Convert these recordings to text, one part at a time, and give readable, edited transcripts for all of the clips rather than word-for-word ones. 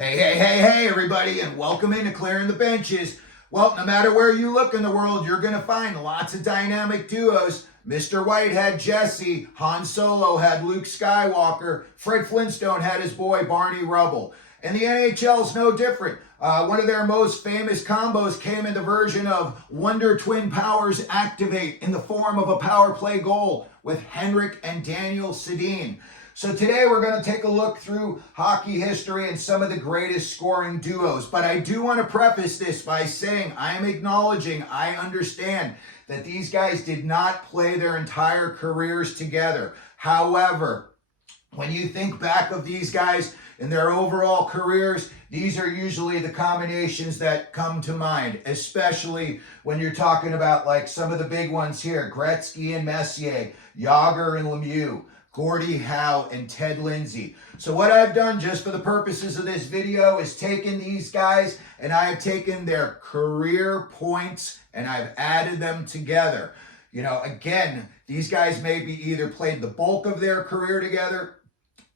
Hey, everybody, and welcome into Clearing the Benches. Well, no matter where you look in the world, you're going to find lots of dynamic duos. Mr. White had Jessie, Han Solo had Luke Skywalker, Fred Flintstone had his boy Barney Rubble. And the NHL's no different. One of their most famous combos came in the version of Wonder Twin Powers Activate in the form of a power play goal with Henrik and Daniel Sedin. So today we're going to take a look through hockey history and some of the greatest scoring duos. But I do want to preface this by saying I am acknowledging, I understand that these guys did not play their entire careers together. However, when you think back of these guys in their overall careers, these are usually the combinations that come to mind, especially when you're talking about like some of the big ones here, Gretzky and Messier, Jagr and Lemieux, Gordie Howe, and Ted Lindsay. So what I've done just for the purposes of this video is taken these guys and I have taken their career points and I've added them together. You know, again, these guys maybe either played the bulk of their career together.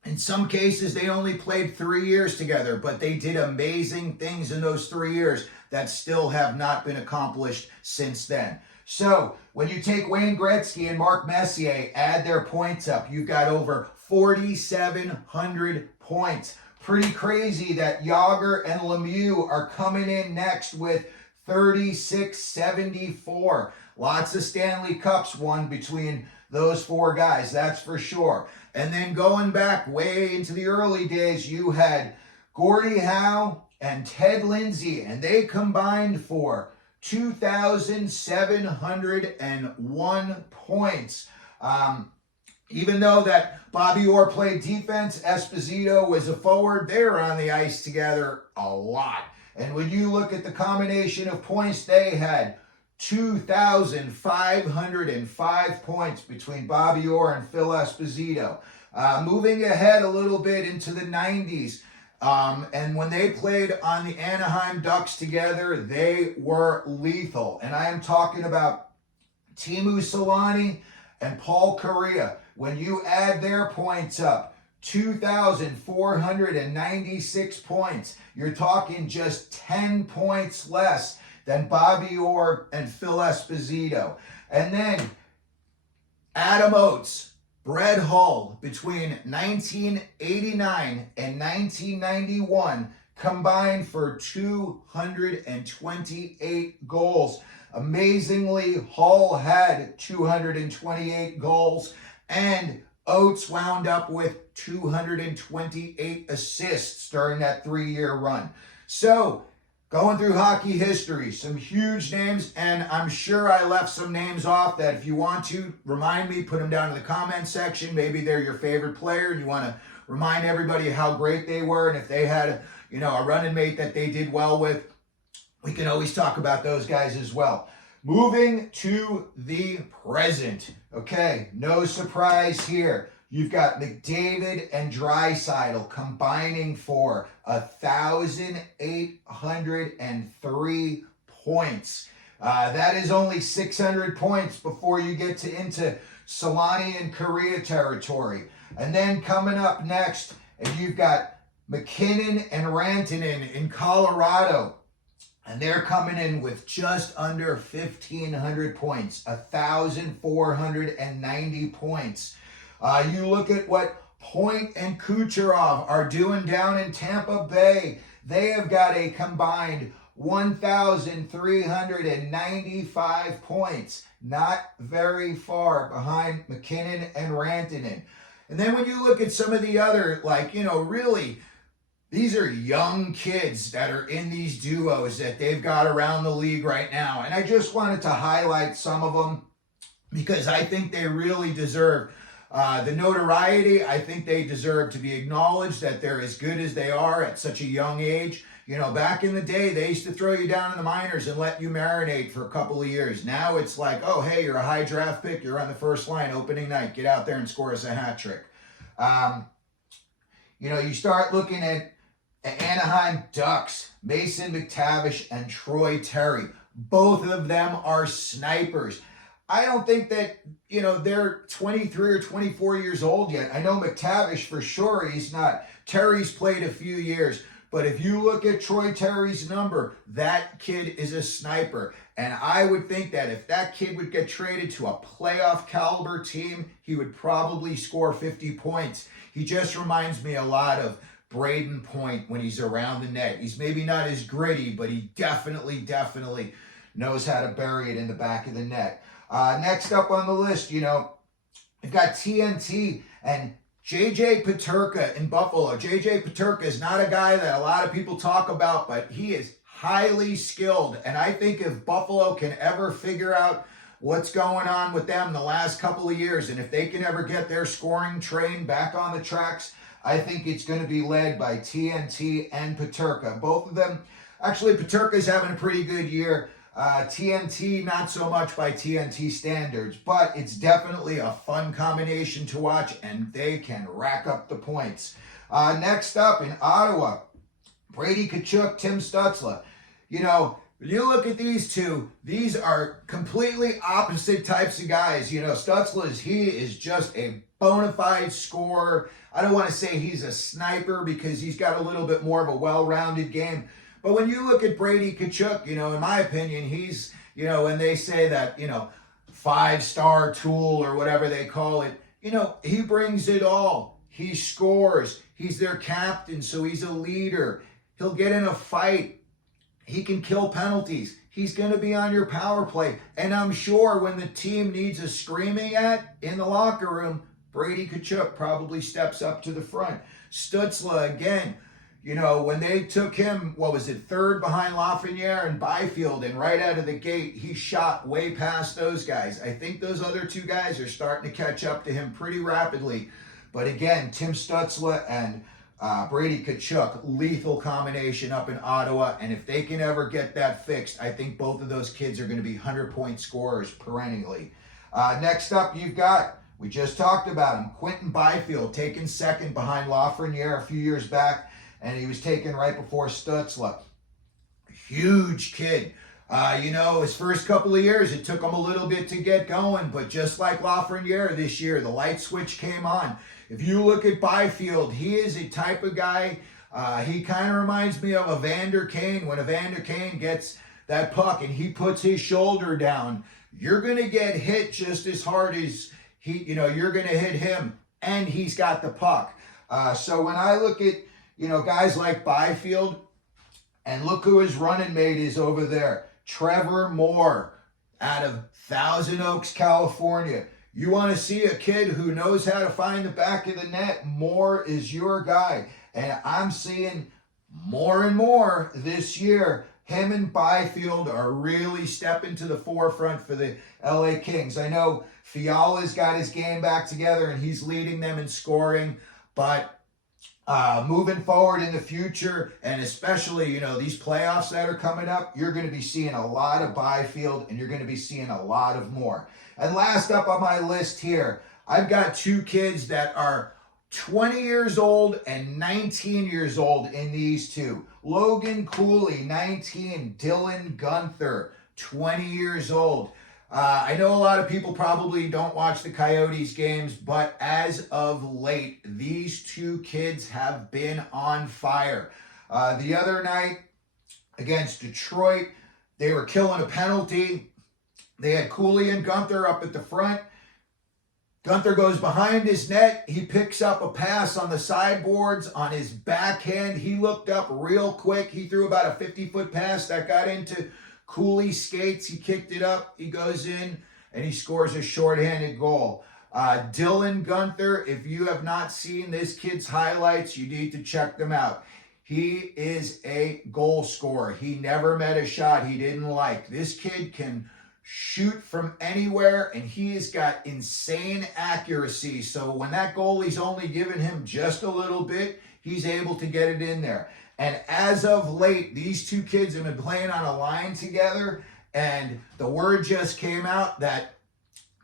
In some cases, they only played 3 years together, but they did amazing things in those 3 years that still have not been accomplished since then. So when you take Wayne Gretzky and Mark Messier, add their points up, you've got over 4,700 points. Pretty crazy that Jagr and Lemieux are coming in next with 3,674. Lots of Stanley Cups won between those four guys, that's for sure. And then going back way into the early days, you had Gordie Howe and Ted Lindsay, and they combined for 2,701 points. Even though that Bobby Orr played defense, Esposito was a forward, they were on the ice together a lot. And when you look at the combination of points they had, 2,505 points between Bobby Orr and Phil Esposito. Moving ahead a little bit into the 90s, and when they played on the Anaheim Ducks together, they were lethal. And I am talking about Teemu Selanne and Paul Kariya. When you add their points up, 2,496 points, you're talking just 10 points less than Bobby Orr and Phil Esposito. And then Adam Oates, Brett Hull, between 1989 and 1991, combined for 228 goals. Amazingly, Hull had 228 goals, and Oates wound up with 228 assists during that 3-year run. So, going through hockey history, some huge names, and I'm sure I left some names off that if you want to, remind me, put them down in the comment section. Maybe they're your favorite player and you want to remind everybody how great they were, and if they had, a running mate that they did well with, we can always talk about those guys as well. Moving to the present. Okay, no surprise here. You've got McDavid and Draisaitl combining for 1,803 points. That is only 600 points before you get into Selanne and Kariya territory. And then coming up next, and you've got McKinnon and Rantanen in Colorado. And they're coming in with just under 1,500 points, 1,490 points. You look at what Point and Kucherov are doing down in Tampa Bay. They have got a combined 1,395 points. Not very far behind McKinnon and Rantanen. And then when you look at some of the other, really, these are young kids that are in these duos that they've got around the league right now. And I just wanted to highlight some of them because I think they really deserve the notoriety. I think they deserve to be acknowledged that they're as good as they are at such a young age. Back in the day, they used to throw you down in the minors and let you marinate for a couple of years. Now it's like, oh, hey, you're a high draft pick. You're on the first line opening night. Get out there and score us a hat trick. You start looking at Anaheim Ducks, Mason McTavish and Troy Terry. Both of them are snipers. I don't think that, they're 23 or 24 years old yet. I know McTavish for sure he's not. Terry's played a few years. But if you look at Troy Terry's number, that kid is a sniper. And I would think that if that kid would get traded to a playoff caliber team, he would probably score 50 points. He just reminds me a lot of Braden Point when he's around the net. He's maybe not as gritty, but he definitely knows how to bury it in the back of the net. Next up on the list, we've got TNT and JJ Peterka in Buffalo. JJ Peterka is not a guy that a lot of people talk about, but he is highly skilled. And I think if Buffalo can ever figure out what's going on with them the last couple of years, and if they can ever get their scoring train back on the tracks, I think it's going to be led by TNT and Peterka. Both of them, actually Peterka's having a pretty good year. TNT, not so much by TNT standards, but it's definitely a fun combination to watch, and they can rack up the points. Next up in Ottawa, Brady Tkachuk, Tim Stützle. When you look at these two, these are completely opposite types of guys. Stützle he is just a bona fide scorer. I don't want to say he's a sniper because he's got a little bit more of a well-rounded game. But when you look at Brady Tkachuk, in my opinion, he's, when they say that, 5-star tool or whatever they call it, he brings it all. He scores. He's their captain, so he's a leader. He'll get in a fight. He can kill penalties. He's going to be on your power play. And I'm sure when the team needs a screaming at in the locker room, Brady Tkachuk probably steps up to the front. Stützle, again, when they took him, third behind Lafreniere and Byfield, and right out of the gate, he shot way past those guys. I think those other two guys are starting to catch up to him pretty rapidly. But again, Tim Stützle and Brady Tkachuk, lethal combination up in Ottawa. And if they can ever get that fixed, I think both of those kids are going to be 100-point scorers perennially. Next up, you've got, we just talked about him, Quinton Byfield, taken second behind Lafreniere a few years back. And he was taken right before Stützle. Huge kid. His first couple of years, it took him a little bit to get going. But just like Lafreniere this year, the light switch came on. If you look at Byfield, he is a type of guy, he kind of reminds me of Evander Kane. When Evander Kane gets that puck and he puts his shoulder down, you're going to get hit just as hard as you're going to hit him. And he's got the puck. So when I look at guys like Byfield, and look who his running mate is over there, Trevor Moore out of Thousand Oaks, California. You want to see a kid who knows how to find the back of the net, Moore is your guy. And I'm seeing more and more this year, him and Byfield are really stepping to the forefront for the LA Kings. I know Fiala's got his game back together and he's leading them in scoring, but moving forward in the future, and especially, these playoffs that are coming up, you're going to be seeing a lot of Byfield and you're going to be seeing a lot of Moore. And last up on my list here, I've got two kids that are 20 years old and 19 years old in these two. Logan Cooley, 19, Dylan Guenther, 20 years old. I know a lot of people probably don't watch the Coyotes games, but as of late, these two kids have been on fire. The other night against Detroit, they were killing a penalty. They had Cooley and Guenther up at the front. Guenther goes behind his net. He picks up a pass on the sideboards on his backhand. He looked up real quick. He threw about a 50-foot pass that got into Cooley skates. He kicked it up. He goes in and he scores a shorthanded goal. Dylan Guenther, if you have not seen this kid's highlights, you need to check them out. He is a goal scorer. He never met a shot he didn't like. This kid can shoot from anywhere, and he has got insane accuracy. So when that goalie's only giving him just a little bit, he's able to get it in there. And as of late, these two kids have been playing on a line together, and the word just came out that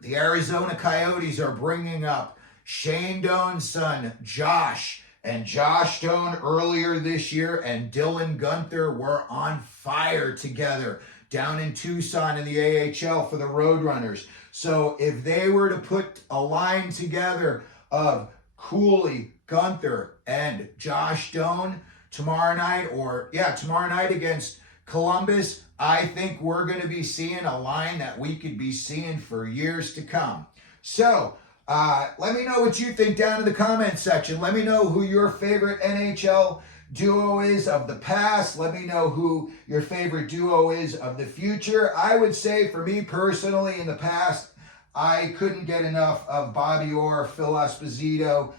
the Arizona Coyotes are bringing up Shane Doan's son, Josh. And Josh Doan earlier this year and Dylan Guenther were on fire together down in Tucson in the AHL for the Roadrunners. So if they were to put a line together of Cooley, Guenther, and Josh Doan tomorrow night against Columbus, I think we're going to be seeing a line that we could be seeing for years to come. So, let me know what you think down in the comment section. Let me know who your favorite NHL duo is of the past. Let me know who your favorite duo is of the future. I would say for me personally in the past, I couldn't get enough of Bobby Orr, Phil Esposito.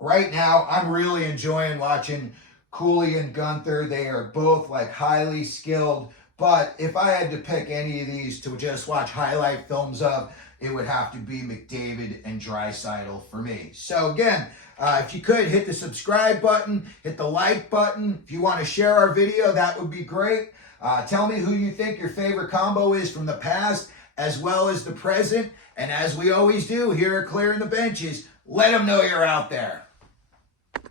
Right now, I'm really enjoying watching Cooley and Guenther. They are both like highly skilled. But if I had to pick any of these to just watch highlight films of, it would have to be McDavid and Draisaitl for me. So again, if you could, hit the subscribe button, hit the like button. If you want to share our video, that would be great. Tell me who you think your favorite combo is from the past as well as the present. And as we always do here at Clearing the Benches, let them know you're out there.